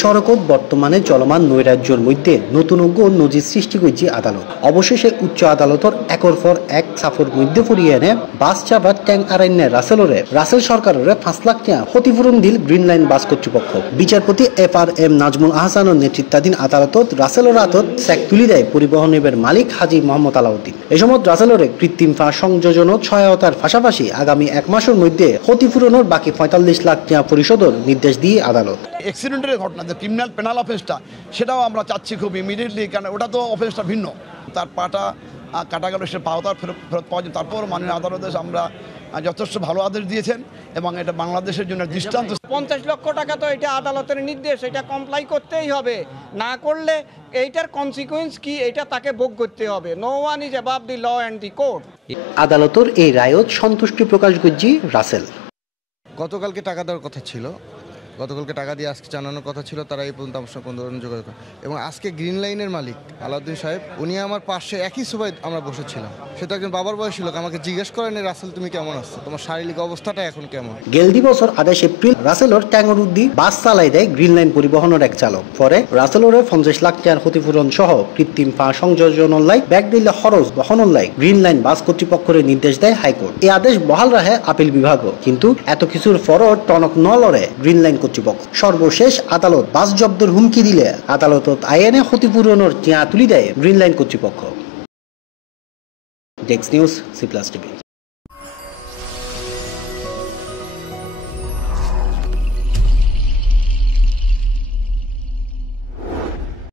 সড়কত বর্তমানে চলমান নৈরাজ্যের মধ্যে নতুন অজ্ঞ নজির সৃষ্টি করেছে আদালত। অবশেষে উচ্চ আদালতর একর পর এক সাফর মধ্যে ফুরিয়ে এনে বাস চাপার ট্যাং আরাইনে রাসেলরে রাসেল সরকারের পাঁচ লাখ টাকা ক্ষতিপূরণ দিল গ্রিন লাইন বাস কর্তৃপক্ষ। বিচারপতি এফ আর এম নাজমুল আহসানের নেতৃত্বাধীন আদালতত রাসেলর হাতত চেক তুলি দেয় পরিবহন নিবের মালিক হাজি মোহাম্মদ আলাউদ্দিন। এই সময় রাসেলরে কৃত্রিম ফা সংযোজনত সহায়তার পাশাপাশি আগামী এক মাসের মধ্যে ক্ষতিপূরণের বাকি পঁয়তাল্লিশ লাখ টাকা পরিশোধের নির্দেশ দিয়ে আদালত। অ্যাক্সিডেন্টের ঘটনা ক্রিমিনাল পেনাল অফেন্সটা সেটাও আমরা চাচ্ছি খুব ইমিডিয়েটলি কারণ ওটা তো অফেন্সটা ভিন্ন। তার পাটা কাটা গেল সে পাওতার ফেরত ফেরত পাওয়া যায়। তারপর মাননীয় আদালতে আমরা যথেষ্ট ভালো আদেশ দিয়েছেন এবং এটা বাংলাদেশের জন্য দৃষ্টান্ত। পঞ্চাশ লক্ষ টাকা তো এটা আদালতের নির্দেশ এটা কমপ্লাই করতেই হবে। না করলে এইটার কনসিকুয়েন্স কি এটা তাকে ভোগ করতে হবে। No one is above the law and the court আদালতের এই রায়ত সন্তুষ্টি প্রকাশ করছি রাসেল। গতকালকে টাকা দেওয়ার কথা ছিল। গতকালকে টাকা দিয়ে আজকে জানানোর কথা ছিল, তারা এই পর্যন্ত আমার সঙ্গে কোনো ধরনের যোগাযোগ এবং আজকে গ্রিন লাইনের মালিক আলাউদ্দিন সাহেব, উনি আমার পাশে একই সবাই আমরা বসেছিলাম। সে তো একজন বাবার বয়স ছিল আমাকে জিজ্ঞেস করেন রাসেল, তুমি কেমন আছো? তোমার শারীরিক অবস্থাটা এখন কেমন? গেলদি বছর আঠাশ এপ্রিল রাসেলর ট্যাঙ্গর উদ্দি বাস চালাই দেয় গ্রিন লাইন পরিবহনের এক চালক। পরে রাসেলরে পঞ্চাশ লাখ টাকার ক্ষতিপূরণ সহ কৃত্রিম পা সংযোজনের লাই ব্যাগ দিলে খরচ বহনের লাই গ্রিন লাইন বাস কর্তৃপক্ষের নির্দেশ দেয় হাইকোর্ট। এই আদেশ বহাল রাখে আপিল বিভাগ কিন্তু এত কিছুর পরও টনক ন লড়ে গ্রিন লাইন কর্তৃপক্ষ। সর্বশেষ আদালত বাস জব্দর হুমকি দিলে আদালতত আইনে ক্ষতিপূরণের চেঁয়া তুলি দেয় গ্রিন লাইন কর্তৃপক্ষ। ডেক্স নিউজ, সি প্লাস টিভি।